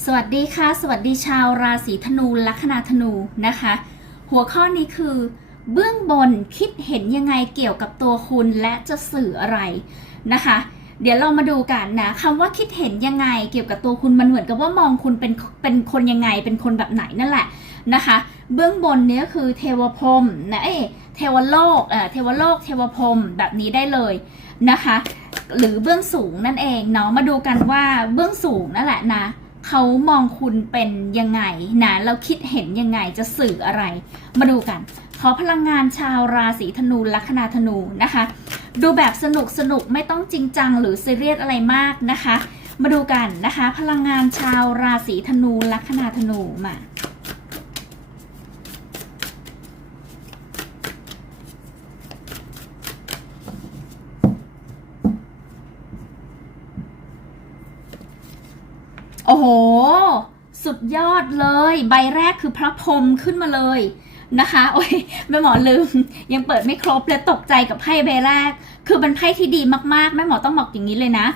สวัสดีค่ะ สวัสดีชาวราศีธนูลัคนาธนูนะคะ หัวข้อนี้คือ เบื้องบนคิดเห็นยังไงเกี่ยวกับตัวคุณและจะสื่ออะไรนะคะ เดี๋ยวเรามาดูกันนะคำว่าคิดเห็นยังไงเกี่ยวกับตัวคุณมันเหมือนกับว่ามองคุณเป็นเป็นคนยังไงเป็นคนแบบไหนนั่นแหละนะคะ เบื้องบนเนี้ยคือเทวพรมนะเอ้ยเทวโลกเอ่อเทวโลก เทวพรมแบบนี้ได้เลยนะคะ หรือเบื้องสูงนั่นเองเนาะมาดูกันว่าเบื้องสูงนั่นแหละนะ เขามองคุณเป็นยังไงนะแล้วคิดเห็นยังไงจะสื่ออะไร มาดูกัน ขอพลังงานชาวราศีธนูลัคนาธนูนะคะ ดูแบบสนุกสนุกไม่ต้องจริงจังหรือซีเรียสอะไรมากนะคะ มาดูกันนะคะ พลังงานชาวราศีธนูลัคนาธนูมา โห สุดยอดเลย ใบแรกคือพระพรหมขึ้นมาเลยนะคะ โอ้ยแม่หมอลืม ยังเปิดไม่ครบเลยตกใจกับไพ่ใบแรก คือเป็นไพ่ที่ดีมากๆ แม่หมอต้องบอกอย่างนี้เลยนะ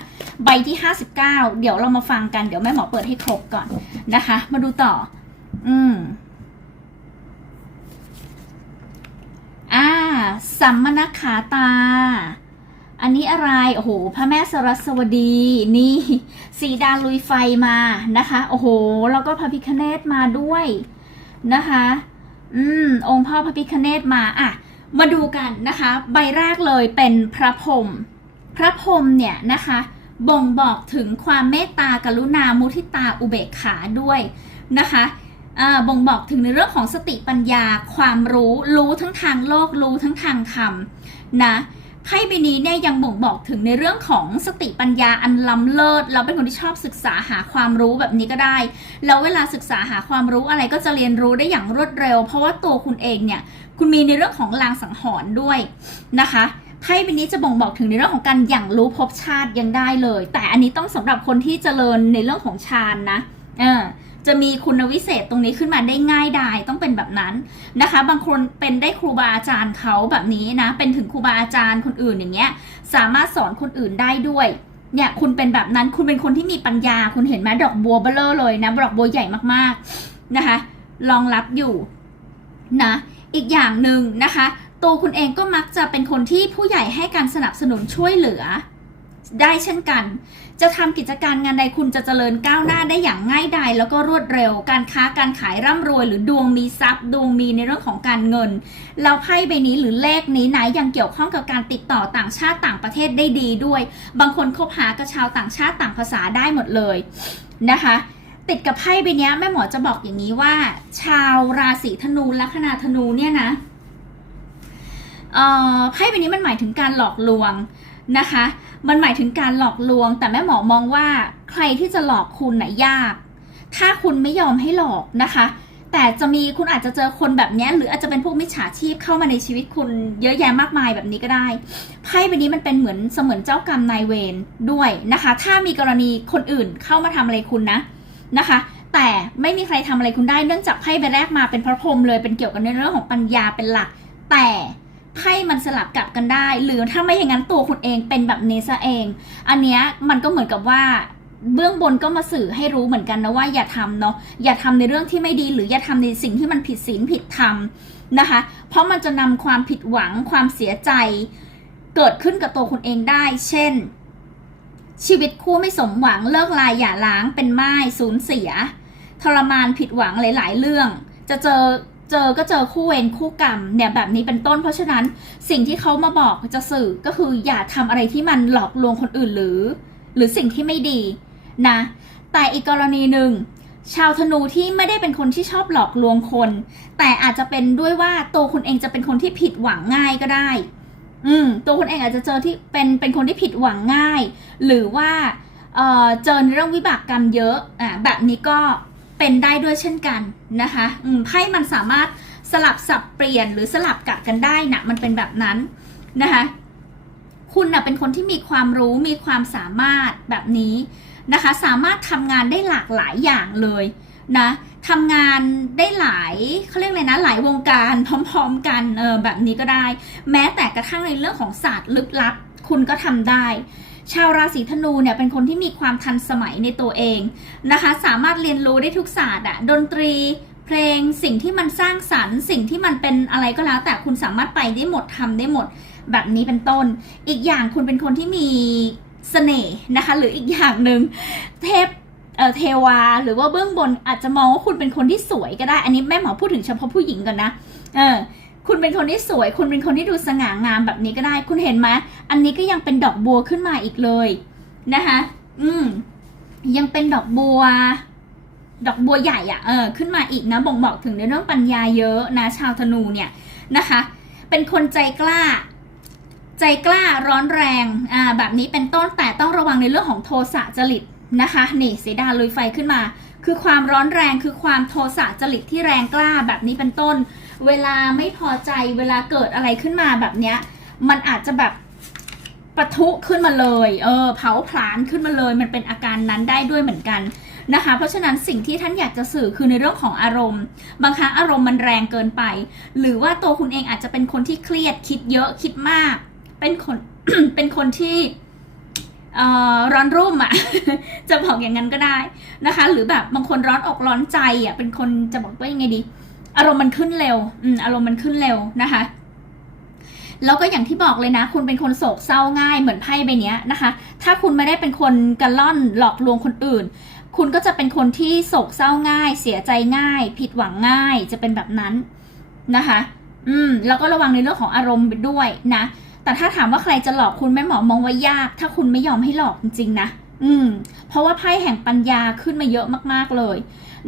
ใบที่ 59 เดี๋ยวเรามาฟังกัน เดี๋ยวแม่หมอเปิดให้ครบก่อนนะคะ มาดูต่อ อืมอ่า สัมมนขาตา อันนี้อะไร โอ้โห พระแม่สรัสวดี นี่ สีดาลุยไฟมานะคะ โอ้โห แล้วก็พระพิคเนตมาด้วยนะคะ อืม องค์พ่อพระพิคเนตมา อะ มาดูกันนะคะ ใบแรกเลยเป็นพระพรหม พระพรหมเนี่ยนะคะ บ่งบอกถึงความเมตตากรุณา มุทิตา อุเบกขาด้วยนะคะอ่าบ่งบอกถึงในเรื่องของสติปัญญา ความรู้ รู้ทั้งทางโลก รู้ทั้งทางธรรมนะ ไพ่ใบนี้เนี่ยยังบ่งบอกถึงในเรื่องของสติปัญญาอันล้ำเลิศ เราเป็นคนที่ชอบศึกษาหาความรู้แบบนี้ก็ได้ แล้วเวลาศึกษาหาความรู้อะไรก็จะเรียนรู้ได้อย่างรวดเร็ว เพราะว่าตัวคุณเองเนี่ยคุณมีในเรื่องของลางสังหรณ์ด้วยนะคะไพ่ใบนี้จะบ่งบอกถึงในเรื่องของการอย่างรู้ภพชาติยังได้เลย แต่อันนี้ต้องสำหรับคนที่เจริญในเรื่องของฌานนะ เออ จะมีคุณวิเศษตรงนี้ขึ้นมาได้ง่ายดายต้องเป็นแบบนั้นนะคะ บางคนเป็นได้ครูบาอาจารย์เขาแบบนี้นะ เป็นถึงครูบาอาจารย์คนอื่นอย่างเงี้ย สามารถสอนคนอื่นได้ด้วยเนี่ยคุณเป็นแบบนั้นคุณเป็นคนที่มีปัญญา คุณเห็นไหมดอกบัวเบลเลอร์เลยนะดอกบัวใหญ่มากๆนะคะรองรับอยู่นะอีกอย่างหนึ่งนะคะ ตัวคุณเองก็มักจะเป็นคนที่ผู้ใหญ่ให้การสนับสนุนช่วยเหลือ ได้เช่นกัน จะทำกิจการงานใดคุณจะเจริญก้าวหน้าได้อย่างง่ายดายแล้วก็รวดเร็ว การค้าการขายร่ำรวย หรือดวงมีทรัพย์ ดวงมีในเรื่องของการเงิน แล้วไพ่ใบนี้หรือเลขนี้นะยังเกี่ยวข้องกับการติดต่อต่างชาติต่างประเทศได้ดีด้วย บางคนคบหากับชาวต่างชาติต่างภาษาได้หมดเลยนะคะติดกับไพ่ใบนี้แม่หมอจะบอกอย่างนี้ว่า ชาวราศีธนูลัคนาธนูเนี่ยนะเอ่อไพ่ใบนี้มันหมายถึงการหลอกลวง นะคะ มันหมายถึงการหลอกลวง แต่แม่หมอมองว่าใครที่จะหลอกคุณน่ะยาก ถ้าคุณไม่ยอมให้หลอกนะคะ แต่จะมีคุณอาจจะเจอคนแบบนี้หรืออาจจะเป็นพวกมิจฉาชีพเข้ามาในชีวิตคุณเยอะแยะมากมายแบบนี้ก็ได้ไพ่ใบนี้มันเป็นเหมือนเสมือนเจ้ากรรมนายเวรด้วยนะคะ ถ้ามีกรณีคนอื่นเข้ามาทำอะไรคุณนะนะคะแต่ไม่มีใครทำอะไรคุณได้เนื่องจากไพ่ใบแรกมาเป็นพระพรหมเลยเป็นเกี่ยวกับในเรื่องของปัญญาเป็นหลัก แต่ ไพ่มันสลับกลับกันได้ หรือถ้าไม่อย่างนั้นตัวคุณเองเป็นแบบนี้ซะเอง อันเนี้ยมันก็เหมือนกับว่าเบื้องบนก็มาสื่อให้รู้เหมือนกันนะว่าอย่าทำเนาะอย่าทำในเรื่องที่ไม่ดี หรืออย่าทำในสิ่งที่มันผิดศีลผิดธรรมนะคะ เพราะมันจะนำความผิดหวังความเสียใจ เกิดขึ้นกับตัวคุณเองได้ เช่น ชีวิตคู่ไม่สมหวังเลิกลายหย่าร้างเป็นไม้สูญเสีย ทรมานผิดหวังหลาย ๆ เรื่อง จะเจอ เจอก็เจอคู่เวรคู่กรรมเนี่ยแบบนี้เป็นต้น เพราะฉะนั้นสิ่งที่เขามาบอกจะสื่อก็คืออย่าทำอะไรที่มันหลอกลวงคนอื่นหรือ หรือสิ่งที่ไม่ดีนะ แต่อีกกรณีหนึ่งชาวธนูที่ไม่ได้เป็นคนที่ชอบหลอกลวงคน แต่อาจจะเป็นด้วยว่าตัวคุณเองจะเป็นคนที่ผิดหวังง่ายก็ได้ อืมตัวคุณเองอาจจะเจอที่เป็นเป็นคนที่ผิดหวังง่าย หรือว่าเออเจอเรื่องวิบากกรรมเยอะอะแบบนี้ก็ เป็นได้ด้วยเช่นกันนะคะไพ่มันสามารถสลับสับเปลี่ยนหรือสลับกะกันได้นะมันเป็นแบบนั้นนะคะคุณนะเป็นคนที่มีความรู้มีความสามารถแบบนี้นะคะ สามารถทำงานได้หลากหลายอย่างเลยนะทำงานได้หลายเขาเรียกอะไรนะหลายวงการพร้อมๆกันเออแบบนี้ก็ได้ แม้แต่กระทั่งในเรื่องของศาสตร์ลึกลับ คุณก็ทำได้ ชาวราศีธนูเนี่ยเป็นคนที่มีความทันสมัยในตัวเองนะคะ สามารถเรียนรู้ได้ทุกศาสตร์อะดนตรีเพลงสิ่งที่มันสร้างสรรค์สิ่งที่มันเป็นอะไรก็แล้ว แต่คุณสามารถไปได้หมดทำได้หมดแบบนี้เป็นต้น อีกอย่างคุณเป็นคนที่มีเสน่ห์นะคะ หรืออีกอย่างหนึ่งเทพเอ่อเทวาหรือว่าเบื้องบนอาจจะมองว่าคุณเป็นคนที่สวยก็ได้ อันนี้แม่หมอพูดถึงเฉพาะผู้หญิงก่อนนะ เออ คุณเป็นคนที่สวย คุณเป็นคนที่ดูสง่างามแบบนี้ก็ได้ คุณเห็นไหมอันนี้ก็ยังเป็นดอกบัวขึ้นมาอีกเลยนะคะ อืม ยังเป็นดอกบัว ดอกบัวใหญ่อะเออ ขึ้นมาอีกนะบ่งบอกถึงในเรื่องปัญญาเยอะนะ ชาวธนูเนี่ยนะคะ เป็นคนใจกล้า ใจกล้าร้อนแรง อ่า แบบนี้เป็นต้นแต่ต้องระวังในเรื่องของโทสะจริตนะคะ นี่สีดาลุยไฟขึ้นมา คือความร้อนแรงคือความโทสะจริตที่แรงกล้าแบบนี้เป็นต้น เวลาไม่พอใจเวลาเกิดอะไรขึ้นมาแบบเนี้ย มันอาจจะแบบปะทุขึ้นมาเลย เออ เผาผลาญขึ้นมาเลย มันเป็นอาการนั้นได้ด้วยเหมือนกันนะคะ เพราะฉะนั้นสิ่งที่ท่านอยากจะสื่อคือในเรื่องของอารมณ์ บางครั้งอารมณ์มันแรงเกินไป หรือว่าตัวคุณเองอาจจะเป็นคนที่เครียด คิดเยอะคิดมาก เป็นคน เป็นคนที่เอ่อร้อนรุ่มอะ จะบอกอย่างนั้นก็ได้นะคะ หรือแบบบางคนร้อนอกร้อนใจอะ เป็นคนจะบอกว่ายังไงดี อารมณ์มันขึ้นเร็วอืมอารมณ์มันขึ้นเร็วนะคะแล้วก็อย่างที่บอกเลยนะ คุณเป็นคนโศกเศร้าง่ายเหมือนไพ่ใบนี้นะคะ ถ้าคุณไม่ได้เป็นคนกระล่อนหลอกลวงคนอื่น คุณก็จะเป็นคนที่โศกเศร้าง่าย เสียใจง่าย ผิดหวังง่ายจะเป็นแบบนั้นนะคะ อืมแล้วก็ระวังในเรื่องของอารมณ์ไปด้วยนะ แต่ถ้าถามว่าใครจะหลอกคุณแม่หมอมองว่ายาก ถ้าคุณไม่ยอมให้หลอกจริงๆนะ อืม เพราะว่าไพ่แห่งปัญญาขึ้นมาเยอะมากๆเลย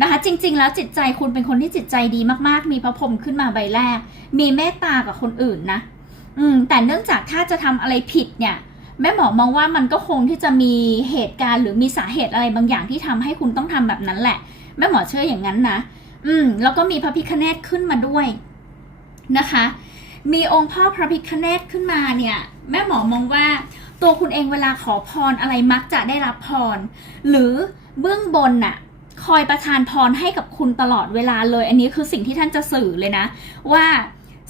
นะคะ จริง ๆ แล้วจิตใจคุณเป็นคนที่จิตใจดีมากๆ มีพระพรหมขึ้นมาใบแรก มีเมตตากับคนอื่นนะ อืม แต่เนื่องจากถ้าจะทำอะไรผิดเนี่ย แม่หมอมองว่ามันก็คงที่จะมีเหตุการณ์หรือมีสาเหตุอะไรบางอย่างที่ทำให้คุณต้องทำแบบนั้นแหละ แม่หมอเชื่ออย่างนั้นนะ อืม แล้วก็มีพระพิคเนตขึ้นมาด้วยนะคะ มีองค์พ่อพระพิคเนตขึ้นมาเนี่ย แม่หมอมองว่า ตัวคุณเองเวลาขอพรอะไรมักจะได้รับพร หรือเบื้องบนน่ะคอยประทานพรให้กับคุณตลอดเวลาเลย อันนี้คือสิ่งที่ท่านจะสื่อเลยนะ ว่า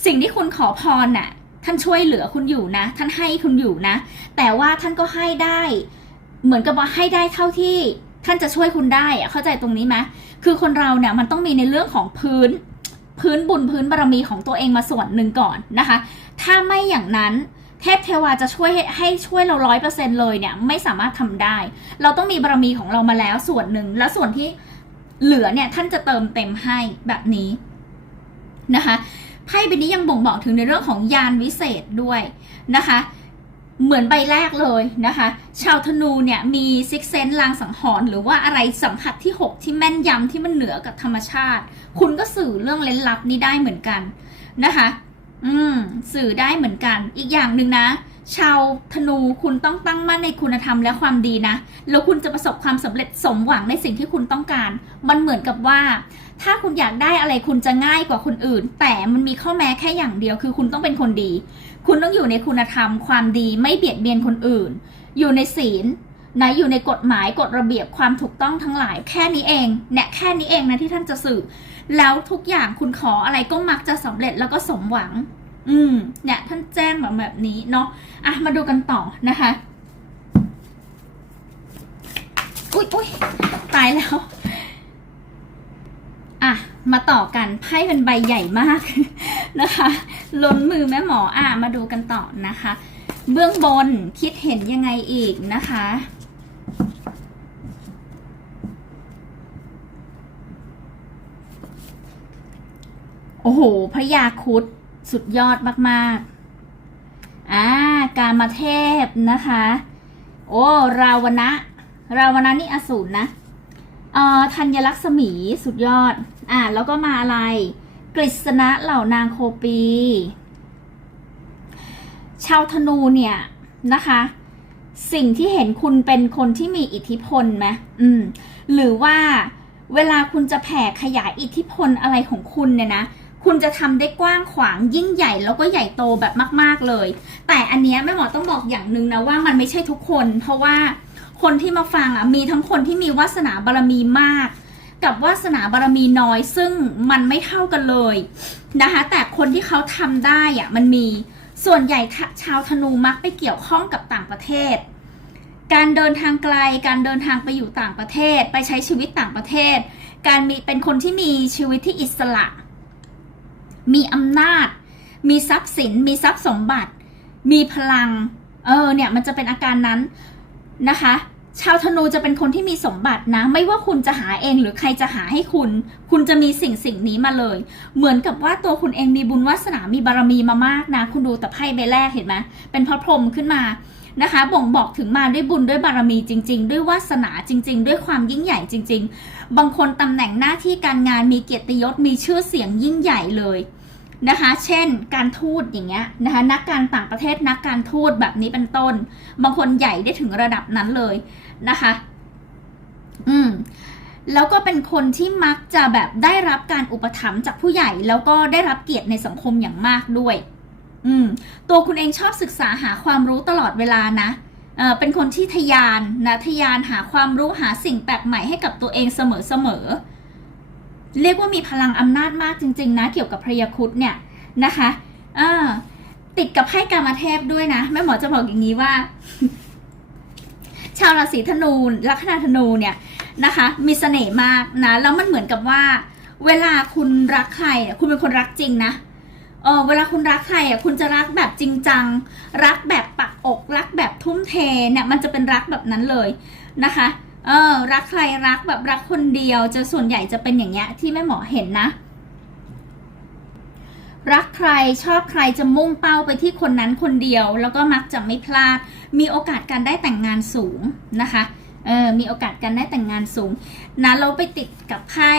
สิ่งที่คุณขอพรน่ะท่านช่วยเหลือคุณอยู่นะ ท่านให้คุณอยู่นะ แต่ว่าท่านก็ให้ได้ เหมือนกับว่าให้ได้เท่าที่ท่านจะช่วยคุณได้อะเข้าใจตรงนี้ไหมคือคนเราเนี่ยมันต้องมีในเรื่องของพื้น พื้นบุญพื้นบารมีของตัวเองมาส่วนหนึ่งก่อนนะคะ ถ้าไม่อย่างนั้น เทพเทวาจะช่วยให้ให้ช่วยเราร้อยเปอร์เซ็นเลยเนี่ยไม่สามารถทำได้ เราต้องมีบารมีของเรามาแล้วส่วนหนึ่งแล้วส่วนที่เหลือเนี่ยท่านจะเติมเต็มให้แบบนี้นะคะไพ่ใบนี้ยังบ่งบอกถึงในเรื่องของยานวิเศษด้วยนะคะ เหมือนใบแรกเลยนะคะ ชาวธนูเนี่ยมีซิกเซนลางสังหรณ์หรือว่าอะไรสัมผัสที่ 6 ที่แม่นยำที่มันเหนือกับธรรมชาติ คุณก็สื่อเรื่องเล้นลับนี้ได้เหมือนกันนะคะ อืม สื่อได้เหมือนกัน อีกอย่างหนึ่งนะ ชาวธนูคุณต้องตั้งมั่นในคุณธรรมและความดีนะ แล้วคุณจะประสบความสำเร็จสมหวังในสิ่งที่คุณต้องการ มันเหมือนกับว่า ถ้าคุณอยากได้อะไรคุณจะง่ายกว่าคนอื่น แต่มันมีข้อแม้แค่อย่างเดียว คือคุณต้องเป็นคนดี คุณต้องอยู่ในคุณธรรม ความดีไม่เบียดเบียนคนอื่น อยู่ในศีลนะอยู่ในกฎหมายกฎระเบียบความถูกต้องทั้งหลายแค่นี้เองเนี่ยแค่นี้เองนะที่ท่านจะสื่อ แล้วทุกอย่างคุณขออะไรก็มักจะสำเร็จแล้วก็สมหวัง อืม เนี่ยท่านแจ้งมาแบบนี้เนาะอะมาดูกันต่อนะคะ อุ๊ยอุ๊ยตายแล้ว อะ มาต่อกันไพ่เป็นใบใหญ่มากนะคะ ล้นมือแม่หมออะมาดูกันต่อนะคะ เบื้องบนคิดเห็นยังไงอีกนะคะ โอ้โหพระยาคุดสุดยอดมากๆ อ่า การมาเทพนะคะ โอ้ ราวนะ ราวนะนี่อสูรนะ เอ่อธัญลักษมีสุดยอด อ่า แล้วก็มาอะไร กฤษณะเหล่านางโคปี ชาวธนูเนี่ยนะคะ สิ่งที่เห็นคุณเป็นคนที่มีอิทธิพลไหมอืม หรือว่าเวลาคุณจะแผ่ขยายอิทธิพลอะไรของคุณเนี่ยนะ คุณจะทำได้กว้างขวางยิ่งใหญ่แล้วก็ใหญ่โตแบบมาก ๆเลย แต่อันเนี้ยแม่หมอต้องบอกอย่างหนึ่งนะว่ามันไม่ใช่ทุกคน เพราะว่าคนที่มาฟังอะมีทั้งคนที่มีวาสนาบารมีมาก กับวาสนาบารมีน้อยซึ่งมันไม่เท่ากันเลยนะคะแต่คนที่เขาทำได้อะมันมีส่วนใหญ่ชาวธนูมักไปเกี่ยวข้องกับต่างประเทศ การเดินทางไกล การเดินทางไปอยู่ต่างประเทศ ไปใช้ชีวิตต่างประเทศ การมีเป็นคนที่มีชีวิตที่อิสระ มีอำนาจ มีทรัพย์สิน มีทรัพย์สมบัติ มีพลัง เออเนี่ยมันจะเป็นอาการนั้นนะคะ ชาวธนูจะเป็นคนที่มีสมบัตินะ ไม่ว่าคุณจะหาเองหรือใครจะหาให้คุณ คุณจะมีสิ่งสิ่งนี้มาเลย เหมือนกับว่าตัวคุณเองมีบุญวาสนา มีบารมีมามากนะ คุณดูแต่ไพ่ใบแรกเห็นไหมเป็นพระพรหมขึ้นมานะคะบ่งบอกถึงมาด้วยบุญด้วยบารมีจริง ๆ ด้วยวาสนาจริง ๆ ด้วยความยิ่งใหญ่จริง ๆ บางคนตำแหน่งหน้าที่การงานมีเกียรติยศมีชื่อเสียงยิ่งใหญ่เลย นะคะ เช่น การทูตอย่างเงี้ยนะคะ นักการต่างประเทศนักการทูตแบบนี้เป็นต้น บางคนใหญ่ได้ถึงระดับนั้นเลยนะคะ อืมแล้วก็เป็นคนที่มักจะแบบได้รับการอุปถัมภ์จากผู้ใหญ่ แล้วก็ได้รับเกียรติในสังคมอย่างมากด้วย อืม ตัวคุณเองชอบศึกษาหาความรู้ตลอดเวลานะเออเป็นคนที่ทะยานนะทะยานหาความรู้หาสิ่งแปลกใหม่ให้กับตัวเองเสมอเสมอเเรียกว่ามีพลังอำนาจมากจริง ๆ นะ เกี่ยวกับพระยาครุฑเนี่ยนะคะอ่าติดกับไพ่กามเทพด้วยนะแม่หมอจะบอกอย่างนี้ว่า ชาวราศีธนูลัคนาธนูเนี่ยนะคะ มีเสน่ห์มากนะแล้วมันเหมือนกับว่า เวลาคุณรักใครเนี่ยคุณเป็นคนรักจริงนะเออเวลาคุณรักใครอะคุณจะรักแบบจริงจัง รักแบบปักอก รักแบบทุ่มเทเนี่ยมันจะเป็นรักแบบนั้นเลยนะคะ เออรักใครรักแบบรักคนเดียวจะส่วนใหญ่จะเป็นอย่างเงี้ยที่แม่หมอเห็นนะ รักใครชอบใครจะมุ่งเป้าไปที่คนนั้นคนเดียว แล้วก็มักจะไม่พลาด มีโอกาสการได้แต่งงานสูงนะคะเออมีโอกาสการได้แต่งงานสูงนะเราไปติดกับไพ่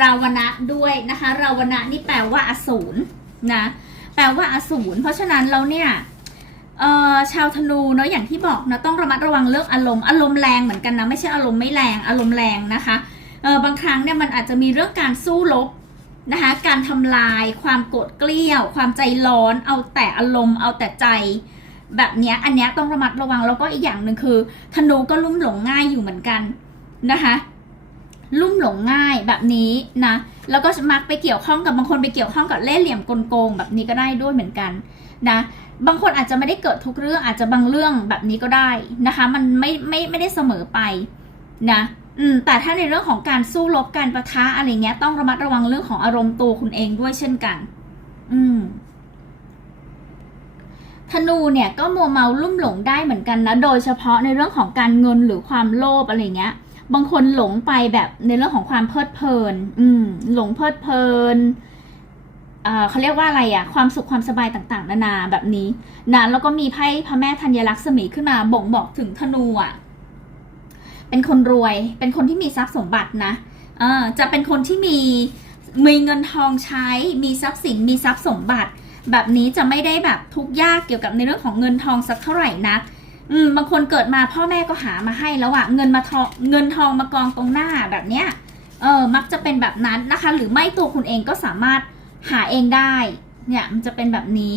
ราวณะด้วยนะคะ ราวณะนี่แปลว่าอสูรนะแปลว่าอสูรเพราะฉะนั้นเราเนี่ย ชาวธนูเนาะอย่างที่บอกนะต้องระมัดระวังเรื่องอารมณ์อารมณ์แรงเหมือนกันนะไม่ใช่อารมณ์ไม่แรงอารมณ์แรงนะคะเออบางครั้งเนี่ยมันอาจจะมีเรื่องการสู้รบนะคะการทำลาย ความโกรธเกลี้ยว ความใจร้อน เอาแต่อารมณ์เอาแต่ใจ แบบนี้อันนี้ต้องระมัดระวังแล้วก็อีกอย่างหนึ่งคือธนูก็ลุ่มหลงง่ายอยู่เหมือนกันนะคะลุ่มหลงง่ายแบบนี้นะแล้วก็มักไปเกี่ยวข้องกับบางคนไปเกี่ยวข้องกับเล่ห์เหลี่ยมกลโกงแบบนี้ก็ได้ด้วยเหมือนกันนะ บางคนอาจจะไม่ได้เกิดทุกเรื่องอาจจะบางเรื่องแบบนี้ก็ได้นะคะ มันไม่ไม่ไม่ได้เสมอไปนะอืมแต่ถ้าในเรื่องของการสู้รบการประทะอะไรเงี้ยต้องระมัดระวังเรื่องของอารมณ์ตัวคุณเองด้วยเช่นกัน อืมธนูเนี่ยก็มัวเมาลุ่มหลงได้เหมือนกันนะ โดยเฉพาะในเรื่องของการเงินหรือความโลภอะไรเงี้ย บางคนหลงไปแบบในเรื่องของความเพลิดเพลิน อืม หลงเพลิดเพลิน เขาเรียกว่าอะไรอะความสุขความสบายต่างๆ นานาแบบนี้นะแล้วก็มีไพ่พระแม่ธัญลักษมีขึ้นมาบ่งบอกถึงธนูอะเป็นคนรวย เป็นคนที่มีทรัพย์สมบัตินะเออจะเป็นคนที่มีมีเงินทองใช้ มีทรัพย์สิน มีทรัพย์สมบัติ แบบนี้จะไม่ได้แบบทุกยากเกี่ยวกับในเรื่องของเงินทองสักเท่าไหร่นักอืมบางคนเกิดมาพ่อแม่ก็หามาให้แล้วอะเงินมาทองเงินทองมากองตรงหน้าแบบเนี้ยเออมักจะเป็นแบบนั้นนะคะ หรือไม่ตัวคุณเองก็สามารถ หาเองได้ เนี่ยมันจะเป็นแบบนี้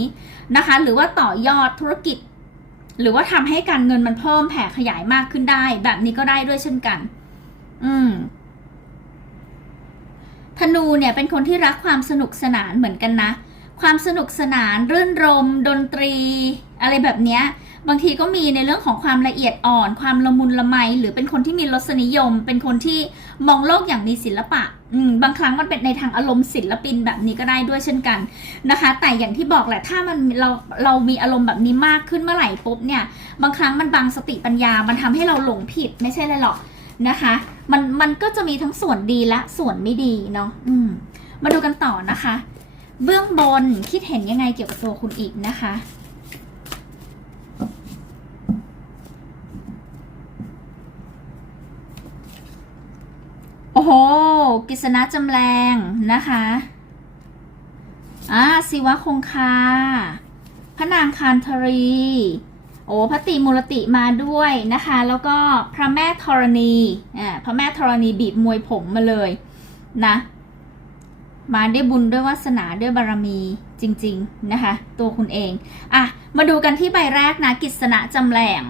นะคะ หรือว่าต่อยอดธุรกิจ หรือว่าทำให้การเงินมันเพิ่มแผ่ขยายมากขึ้นได้ แบบนี้ก็ได้ด้วยเช่นกัน อืมธนูเนี่ยเป็นคนที่รักความสนุกสนานเหมือนกันนะ ความสนุกสนานรื่นรม ดนตรี อะไรแบบเนี้ย บางทีก็มีในเรื่องของความละเอียดอ่อน ความละมุนละไม หรือเป็นคนที่มีรสนิยม เป็นคนที่มองโลกอย่างมีศิลปะอืมบางครั้งมันเป็นในทางอารมณ์ศิลปินแบบนี้ก็ได้ด้วยเช่นกันนะคะ แต่อย่างที่บอกแหละถ้ามันเราเรามีอารมณ์แบบนี้มากขึ้นเมื่อไหร่ปุ๊บเนี่ยบางครั้งมันบังสติปัญญา มันทำให้เราหลงผิดไม่ใช่เลยหรอกนะคะ มันมันก็จะมีทั้งส่วนดีและส่วนไม่ดีเนาะอืมมาดูกันต่อนะคะ เบื้องบนคิดเห็นยังไงเกี่ยวกับตัวคุณอีกนะคะ อ้โหกิษณะจำแรงนะคะอ่าศิวะคงคา พระนางคานธรี โอ้พระติมูลติมาด้วยนะคะ แล้วก็พระแม่ธรณีอ่าพระแม่ธรณีบีบมวยผมมาเลยนะมาด้วยบุญด้วยวาสนาด้วยบารมีจริง ๆ นะคะ ตัวคุณเองอะมาดูกันที่ใบแรกนะกิษณะจำแรง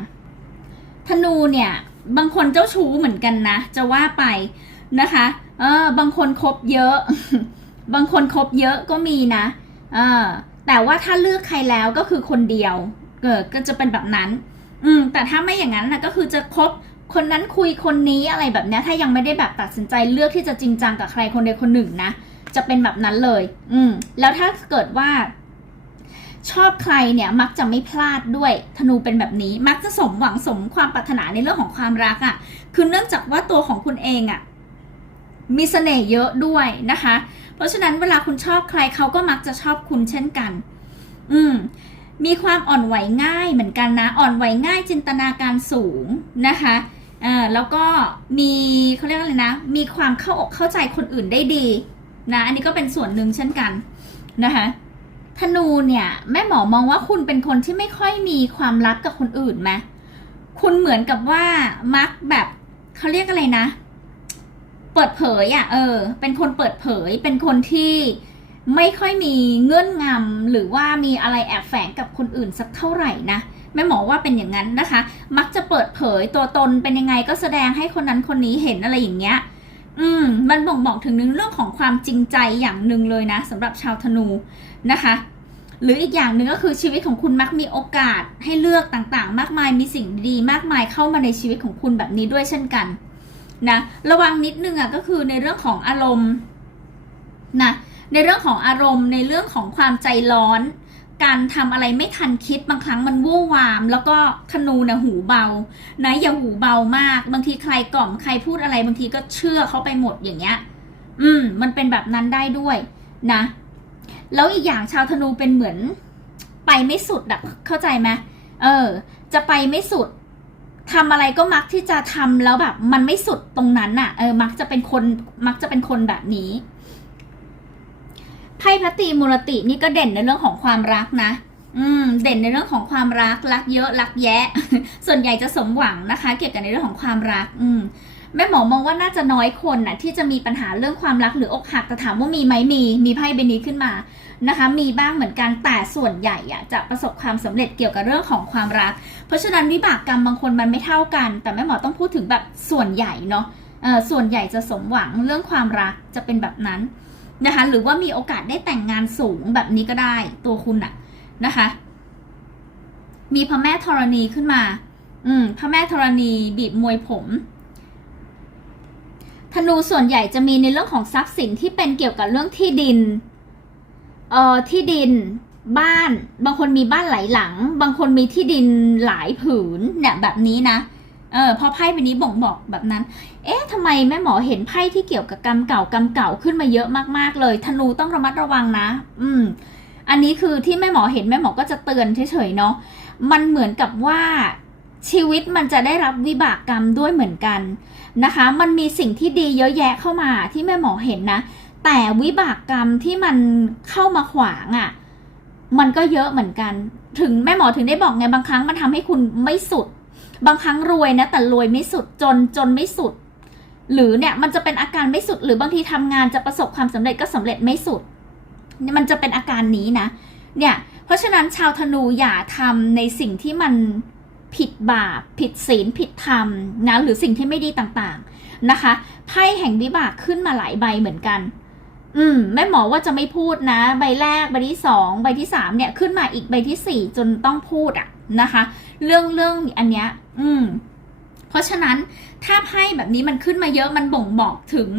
ธนูเนี่ย บางคนเจ้าชู้เหมือนกันนะ จะว่าไป นะคะเออบางคนคบเยอะ บางคนคบเยอะก็มีนะเออแต่ว่าถ้าเลือกใครแล้วก็คือคนเดียวเออก็จะเป็นแบบนั้น อืมแต่ถ้าไม่อย่างนั้นนะก็คือจะคบคนนั้นคุยคนนี้อะไรแบบเนี้ยถ้ายังไม่ได้แบบตัดสินใจเลือกที่จะจริงจังกับใครคนใดคนหนึ่งนะ จะเป็นแบบนั้นเลย อืมแล้วถ้าเกิดว่า ชอบใครเนี่ยมักจะไม่พลาดด้วยธนูเป็นแบบนี้ มักจะสมหวังสมความปรารถนาในเรื่องของความรักอะ่ะ คือเนื่องจากว่าตัวของคุณเองอะ่ะ มีเสน่ห์เยอะด้วยนะคะ เพราะฉะนั้นเวลาคุณชอบใครเขาก็มักจะชอบคุณเช่นกัน อืมมีความอ่อนไหวง่ายเหมือนกันนะ อ่อนไหวง่ายจินตนาการสูงนะคะอ่าแล้วก็มีเขาเรียกว่าอะไรนะ มีความเข้าอกเข้าใจคนอื่นได้ดีนะอันนี้ก็เป็นส่วนหนึ่งเช่นกันนะคะธนูเนี่ยแม่หมอมองว่าคุณเป็นคนที่ไม่ค่อยมีความลับกับคนอื่นไหมคุณเหมือนกับว่ามักแบบเขาเรียกอะไรนะ เปิดเผยอะเออ เป็นคนเปิดเผย เป็นคนที่ไม่ค่อยมีเงื่อนงำหรือว่ามีอะไรแอบแฝงกับคนอื่นสักเท่าไหร่นะแม่หมอว่าเป็นอย่างนั้นนะคะ มักจะเปิดเผยตัวตนเป็นยังไงก็แสดงให้คนนั้นคนนี้เห็นอะไรอย่างเงี้ย อืม มันบ่งบอกถึงเรื่องของความจริงใจอย่างหนึ่งเลยนะสำหรับชาวธนูนะคะ หรืออีกอย่างหนึ่งก็คือชีวิตของคุณมักมีโอกาสให้เลือกต่างๆ มากมายมีสิ่งดีมากมายเข้ามาในชีวิตของคุณแบบนี้ด้วยเช่นกัน นะระวังนิดนึงอะก็คือในเรื่องของอารมณ์นะในเรื่องของอารมณ์ในเรื่องของความใจร้อน การทำอะไรไม่ทันคิดบางครั้งมันวู่วาม แล้วก็ธนูนะหูเบานะอย่าหูเบามาก บางทีใครกล่อมใครพูดอะไรบางทีก็เชื่อเขาไปหมดอย่างเงี้ย อืม มันเป็นแบบนั้นได้ด้วยนะ แล้วอีกอย่างชาวธนูเป็นเหมือน ไปไม่สุดอะเข้าใจไหมเออ จะไปไม่สุด ทำอะไรก็มักที่จะทำแล้วแบบ มันไม่สุดตรงนั้นน่ะ เออ มักจะเป็นคนมักจะเป็นคนแบบนี้ไพ่พัตตีมูรตินี่ก็เด่นในเรื่องของความรักนะ อืม เด่นในเรื่องของความรัก รักเยอะรักแยะ ส่วนใหญ่จะสมหวังนะคะ เกี่ยวกับในเรื่องของความรัก อืมแม่หมอมองว่าน่าจะน้อยคนน่ะ ที่จะมีปัญหาเรื่องความรักหรืออกหักแต่ถามว่ามีไหมมีมีไพ่ใบนี้ขึ้นมานะคะ มีบ้างเหมือนกันแต่ส่วนใหญ่อะจะประสบความสำเร็จเกี่ยวกับเรื่องของความรัก เพราะฉะนั้นวิบากกรรมบางคนมันไม่เท่ากัน แต่แม่หมอต้องพูดถึงแบบส่วนใหญ่เนาะส่วนใหญ่จะสมหวังเรื่องความรักจะเป็นแบบนั้นนะคะหรือว่ามีโอกาสได้แต่งงานสูงแบบนี้ก็ได้ตัวคุณอะนะคะ มีพระแม่ธรณีขึ้นมา อืมพระแม่ธรณีบีบมวยผมธนูส่วนใหญ่จะมีในเรื่องของทรัพย์สินที่เป็นเกี่ยวกับเรื่องที่ดิน เอ่อ ที่ดิน บ้านบางคนมีบ้านหลายหลัง บางคนมีที่ดินหลายผืนเนี่ยแบบนี้นะเออพอไพ่ใบนี้บ่งบอกแบบนั้น เอ๊ะทำไมแม่หมอเห็นไพ่ที่เกี่ยวกับกรรมเก่ากรรมเก่าขึ้นมาเยอะมากๆเลยธนูต้องระมัดระวังนะ อืม อันนี้คือที่แม่หมอเห็นแม่หมอก็จะเตือนเฉยๆเนาะมันเหมือนกับว่าชีวิตมันจะได้รับวิบากกรรมด้วยเหมือนกันนะคะ มันมีสิ่งที่ดีเยอะแยะเข้ามาที่แม่หมอเห็นนะ แต่วิบากกรรมที่มันเข้ามาขวางอะ่ะ มันก็เยอะเหมือนกัน ถึงแม่หมอถึงได้บอกไงบางครั้งมันทำให้คุณไม่สุด บางครั้งรวยนะ แต่รวยไม่สุดจนจนไม่สุด หรือเนี่ยมันจะเป็นอาการไม่สุด หรือบางทีทำงานจะประสบความสำเร็จก็สำเร็จไม่สุด มันจะเป็นอาการนี้นะ เนี่ยเพราะฉะนั้นชาวธนูอย่าทำในสิ่งที่มันผิดบาป ผิดศีลผิดธรรมนะหรือสิ่งที่ไม่ดีต่างๆนะคะไพ่แห่งวิบากขึ้นมาหลายใบเหมือนกัน อืมแม่หมอว่าจะไม่พูดนะ ใบแรกใบที่สองใบที่สามเนี่ยขึ้นมาอีกใบที่สี่จนต้องพูดอะนะคะ เรื่องเรื่องอันเนี้ย อืม เพราะฉะนั้นถ้าไพ่แบบนี้มันขึ้นมาเยอะมันบ่งบอกถึง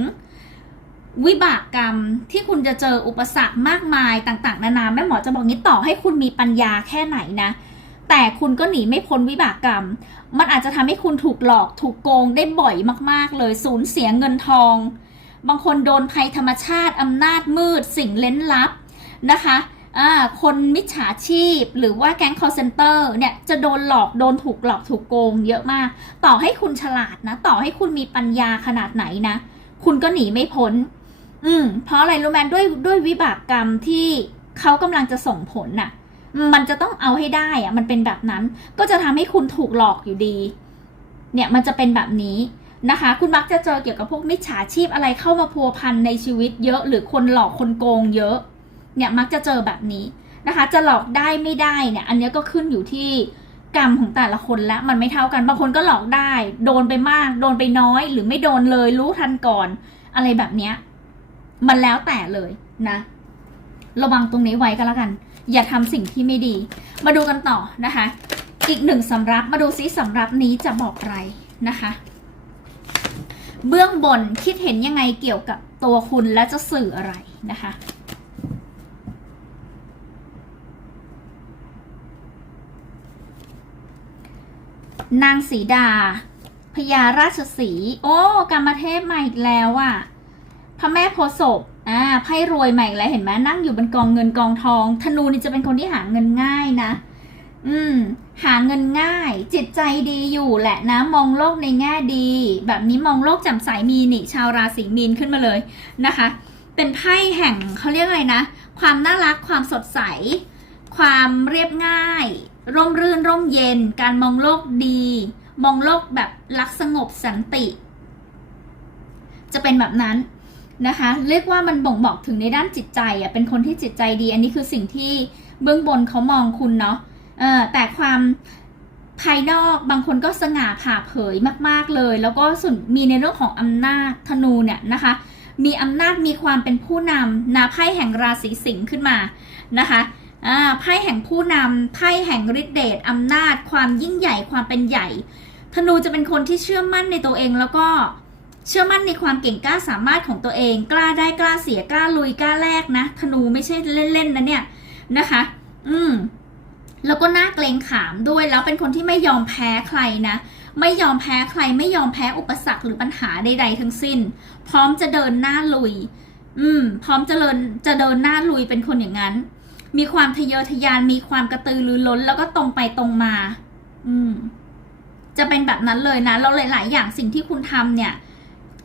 วิบากกรรมที่คุณจะเจออุปสรรคมากมายต่าง ๆ นานาแม่หมอจะบอกงี้ต่อให้คุณมีปัญญาแค่ไหนนะ แต่คุณก็หนีไม่พ้นวิบากกรรม มันอาจจะทำให้คุณถูกหลอกถูกโกงได้บ่อยมาก ๆ เลยสูญเสียเงินทอง บางคนโดนภัยธรรมชาติอำนาจมืด สิ่งเล้นลับนะคะคนมิจฉาชีพหรือว่าแก๊ง call center เนี่ยจะโดนหลอกโดนถูกหลอกถูกโกงเยอะมาก ต่อให้คุณฉลาดนะ ต่อให้คุณมีปัญญาขนาดไหนนะ คุณก็หนีไม่พ้น อืม เพราะอะไรรู้ไหมด้วยด้วยวิบากกรรมที่เขากำลังจะส่งผลน่ะ มันจะต้องเอาให้ได้อะมันเป็นแบบนั้น ก็จะทำให้คุณถูกหลอกอยู่ดี เนี่ยมันจะเป็นแบบนี้ นะคะ คุณมักจะเจอเกี่ยวกับพวกมิจฉาชีพอะไรเข้ามาพัวพันในชีวิตเยอะ หรือคนหลอกคนโกงเยอะ เนี่ยมักจะเจอแบบนี้นะคะ จะหลอกได้ไม่ได้เนี่ย อันนี้ก็ขึ้นอยู่ที่กรรมของแต่ละคนและมันไม่เท่ากัน บางคนก็หลอกได้ โดนไปมาก โดนไปน้อย หรือไม่โดนเลยรู้ทันก่อน อะไรแบบเนี้ยมันแล้วแต่เลยนะ ระวังตรงนี้ไว้ก็แล้วกัน อย่าทำสิ่งที่ไม่ดี มาดูกันต่อนะคะ อีกหนึ่งสำรับมาดูซิสำรับนี้จะบอกอะไรนะคะ เบื้องบนคิดเห็นยังไงเกี่ยวกับตัวคุณและจะสื่ออะไรนะคะนางสีดาพญาราชสีโอ้กรรมเทพมาอีกแล้วอะ่ะพระแม่โพศพอ่าไพ่รวยใหม่แล้วเห็นไหมนั่งอยู่บนกองเงินกองทอง ธนูนี่จะเป็นคนที่หาเงินง่ายนะ อืม หาเงินง่าย จิตใจดีอยู่แหละนะ มองโลกในแง่ดี แบบนี้มองโลกแจ่มใสมีนี่ชาวราศีมีนขึ้นมาเลยนะคะ เป็นไพ่แห่งเขาเรียกอะไรนะ ความน่ารักความสดใส ความเรียบง่าย ร่มรื่นร่มเย็น การมองโลกดี มองโลกแบบรักสงบสันติ จะเป็นแบบนั้นนะคะ เรียกว่ามันบ่งบอกถึงในด้านจิตใจอะเป็นคนที่จิตใจดี อันนี้คือสิ่งที่เบื้องบนเขามองคุณเนาะ เออแต่ความภายนอกบางคนก็สง่าผ่าเผยมาก ๆเลย แล้วก็ส่วนมีในเรื่องของอำนาจธนูเนี่ยนะคะ มีอำนาจมีความเป็นผู้นำนะไพ่แห่งราศีสิงห์ขึ้นมานะคะไพ่แห่งผู้นำไพ่แห่งฤทธิเดชอำนาจ ความยิ่งใหญ่ความเป็นใหญ่ ธนูจะเป็นคนที่เชื่อมั่นในตัวเองแล้วก็เชื่อมั่นในความเก่งกล้าสามารถของตัวเอง กล้าได้กล้าเสียกล้าลุยกล้าแลกนะธนูไม่ใช่เล่นๆนะเนี่ยนะคะ อืม แล้วก็น่าเกรงขามด้วยแล้วเป็นคนที่ไม่ยอมแพ้ใครนะ ไม่ยอมแพ้ใครไม่ยอมแพ้อุปสรรคหรือปัญหาใด ๆ ทั้งสิ้น พร้อมจะเดินหน้าลุย อืม พร้อมจะเดินจะเดินหน้าลุยเป็นคนอย่างนั้น มีความทะเยอทะยานมีความกระตือรือร้น แล้วก็ตรงไปตรงมา อืม จะเป็นแบบนั้นเลยนะแล้วหลาย ๆ อย่างสิ่งที่คุณทำเนี่ย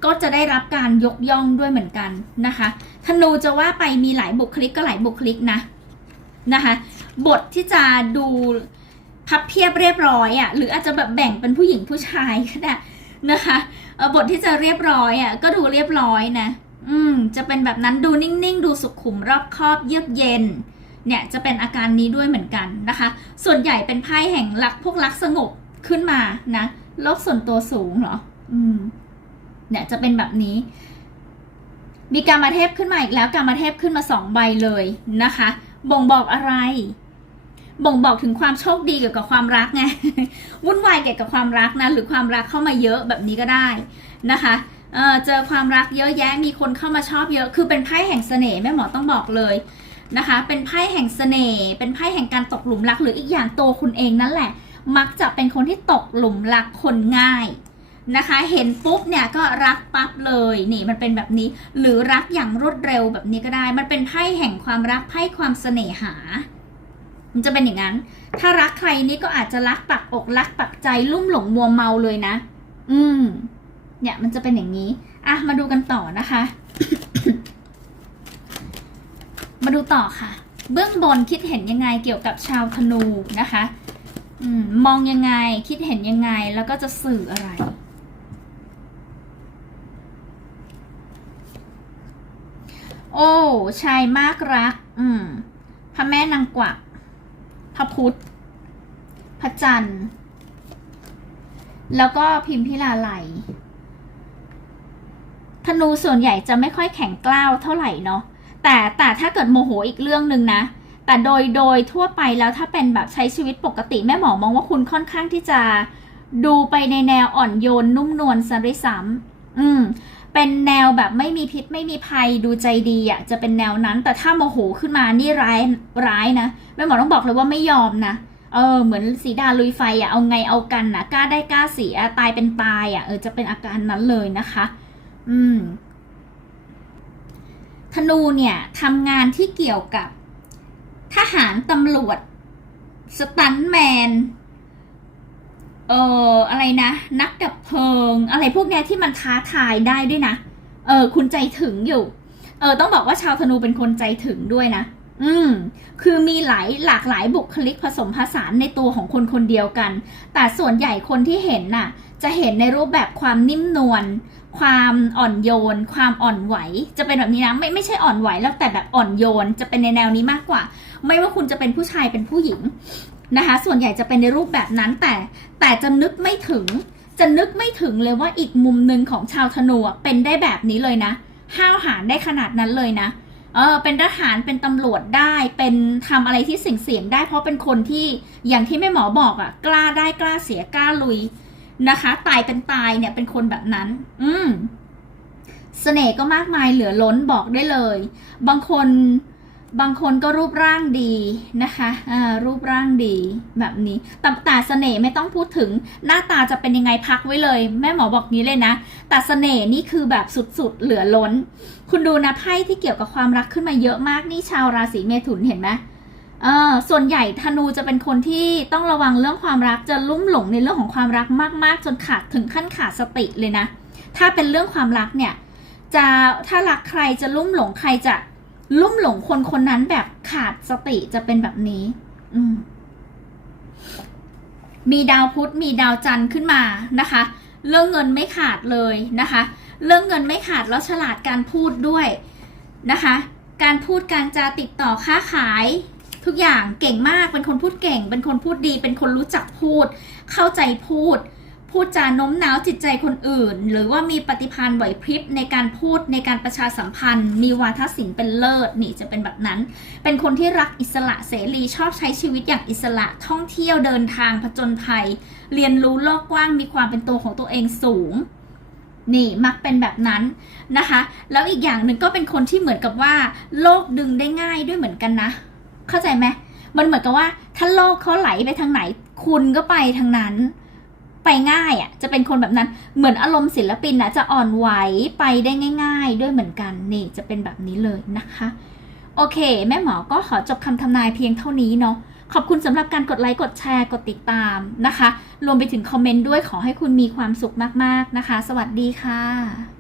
ก็จะได้รับการยกย่องด้วยเหมือนกันนะคะธนูจะว่าไปมีหลายบุคลิกก็หลายบุคลิกนะนะคะ บทที่จะดูพับเพียบเรียบร้อยอะ่ะหรืออาจจะแบบแบ่งเป็นผู้หญิงผู้ชายก็ได้นะคะบทที่จะเรียบร้อยอะ่ะก็ดูเรียบร้อยนะ อืม จะเป็นแบบนั้นดูนิ่งๆ ดูสุขุมรอบคอบเยือกเย็น เนี่ยจะเป็นอาการนี้ด้วยเหมือนกันนะคะ ส่วนใหญ่เป็นไพ่แห่งรักพวกรักสงบขึ้นมานะโลกส่วนตัวสูงเหรอ อืม เนี่ยจะเป็นแบบนี้ มีการมาเทพขึ้นมาอีกแล้วการมาเทพขึ้นมาสองใบเลยนะคะ บ่งบอกอะไร บ่งบอกถึงความโชคดีเกี่ยวกับความรักไงวุ่นวายเกี่ยวกับความรักนะหรือความรักเข้ามาเยอะแบบนี้ก็ได้นะคะเเจอความรักเยอะแยะมีคนเข้ามาชอบเยอะ คือเป็นไพ่แห่งเสน่ห์แม่หมอต้องบอกเลยนะคะ เป็นไพ่แห่งเสน่ห์เป็นไพ่แห่งการตกหลุมรักหรืออีกอย่างตัวคุณเองนั่นแหละ มักจะเป็นคนที่ตกหลุมรักคนง่ายนะคะ เห็นปุ๊บเนี่ยก็รักปั๊บเลยนี่มันเป็นแบบนี้ หรือรักอย่างรวดเร็วแบบนี้ก็ได้ มันเป็นไพ่แห่งความรักไพ่ความเสน่หา มันจะเป็นอย่างนั้น ถ้ารักใครนี่ก็อาจจะรักปักอกรักปักใจลุ่มหลงมัวเมาเลยนะ อืม เนี่ยมันจะเป็นอย่างนี้ อะมาดูกันต่อนะคะ มาดูต่อค่ะ เบื้องบนคิดเห็นยังไงเกี่ยวกับชาวธนูนะคะอืมมองยังไงคิดเห็นยังไงแล้วก็จะสื่ออะไร โอ้ชายมากรัก อืมพระแม่นางกวัก พระพุทธ พระจันทร์ แล้วก็พิมพิลาไหลธนูส่วนใหญ่จะไม่ค่อยแข็งกล้าวเท่าไหร่เนาะ แต่แต่ถ้าเกิดโมโหอีกเรื่องหนึ่งนะ แต่โดยโดยทั่วไปแล้วถ้าเป็นแบบใช้ชีวิตปกติแม่หมอมองว่าคุณค่อนข้างที่จะดูไปในแนวอ่อนโยนนุ่มนวลซะด้วยซ้ำอืม เป็นแนวแบบไม่มีพิษไม่มีภัยดูใจดีอะจะเป็นแนวนั้น แต่ถ้าโมโหขึ้นมานี่ร้ายร้ายนะแม่หมอต้องบอกเลยว่าไม่ยอมนะเออเหมือนสีดาลุยไฟอะเอาไงเอากันนะกล้าได้กล้าเสียตายเป็นตายอะเออจะเป็นอาการนั้นเลยนะคะ อืมธนูเนี่ยทำงานที่เกี่ยวกับทหารตำรวจสตันแมน เอ่ออะไรนะ นักดับเพลิง อะไรพวกเนี้ยที่มันท้าทายได้ด้วยนะเออคุณใจถึงอยู่ เออต้องบอกว่าชาวธนูเป็นคนใจถึงด้วยนะ อืม คือมีหลายหลากหลายบุคลิกผสมผสานในตัวของคนคนเดียวกัน แต่ส่วนใหญ่คนที่เห็นน่ะ จะเห็นในรูปแบบความนิ่มนวล ความอ่อนโยน ความอ่อนไหว จะเป็นแบบนี้นะ ไม่ไม่ใช่อ่อนไหวแล้วแต่แบบอ่อนโยน จะเป็นในแนวนี้มากกว่า ไม่ว่าคุณจะเป็นผู้ชายเป็นผู้หญิง นะคะ ส่วนใหญ่จะเป็นในรูปแบบนั้นแต่แต่จะนึกไม่ถึง จะนึกไม่ถึงเลยว่าอีกมุมหนึ่งของชาวธนูเป็นได้แบบนี้เลยนะ ห้าวหาญได้ขนาดนั้นเลยนะเออเป็นทหารเป็นตำรวจได้เป็นทำอะไรที่เสี่ยงได้ เพราะเป็นคนที่อย่างที่แม่หมอบอกอะ่ะ กล้าได้กล้าเสียกล้าลุยนะคะ ตายเป็นตายเนี่ยเป็นคนแบบนั้น อืมเสน่ห์ก็มากมายเหลือล้นบอกได้เลย บางคน บางคนก็รูปร่างดีนะคะอ่ารูปร่างดีแบบนี้แต่แต่เสน่ห์ไม่ต้องพูดถึงหน้าตาจะเป็นยังไงพักไว้เลย แม่หมอบอกงี้เลยนะ แต่เสน่ห์นี่คือแบบสุดๆ เหลือล้น คุณดูนะไพ่ที่เกี่ยวกับความรักขึ้นมาเยอะมากนี่ชาวราศีเมถุนเห็นไหมเออส่วนใหญ่ธนูจะเป็นคนที่ต้องระวังเรื่องความรักจะลุ่มหลงในเรื่องของความรักมาก ๆ จนขาดถึงขั้นขาดสติเลยนะ ถ้าเป็นเรื่องความรักเนี่ย จะถ้ารักใครจะลุ่มหลงใครจะ ลุ่มหลงคนคนนั้นแบบขาดสติจะเป็นแบบนี้ อืม มีดาวพุธมีดาวจันทร์ขึ้นมานะคะ เรื่องเงินไม่ขาดเลยนะคะ เรื่องเงินไม่ขาดแล้วฉลาดการพูดด้วยนะคะ การพูดการจาติดต่อค้าขายทุกอย่างเก่งมากเป็นคนพูดเก่ง เป็นคนพูดดี เป็นคนรู้จักพูด เข้าใจพูด พูดจาโน้มน้าวจิตใจคนอื่น หรือว่ามีปฏิภาณไหวพริบในการพูดในการประชาสัมพันธ์ มีวาทศิลป์เป็นเลิศนี่จะเป็นแบบนั้น เป็นคนที่รักอิสระเสรีชอบใช้ชีวิตอย่างอิสระท่องเที่ยวเดินทางผจญภัย เรียนรู้โลกกว้างมีความเป็นตัวของตัวเองสูงนี่มักเป็นแบบนั้นนะคะ แล้วอีกอย่างหนึ่งก็เป็นคนที่เหมือนกับว่า โลกดึงได้ง่ายด้วยเหมือนกันนะ เข้าใจไหมมันเหมือนกับว่า ถ้าโลกเขาไหลไปทางไหน คุณก็ไปทางนั้น ไปง่ายอะ่ะจะเป็นคนแบบนั้นเหมือนอารมณ์ศิลปินนะจะอ่อนไหวไปได้ง่าย ๆ ด้วยเหมือนกันนี่จะเป็นแบบนี้เลยนะคะ โอเค แม่หมอก็ขอจบคำทำนายเพียงเท่านี้เนาะขอบคุณสำหรับการกดไลค์กดแชร์กดติดตามนะคะ รวมไปถึงคอมเมนต์ด้วยขอให้คุณมีความสุขมากๆนะคะ สวัสดีค่ะ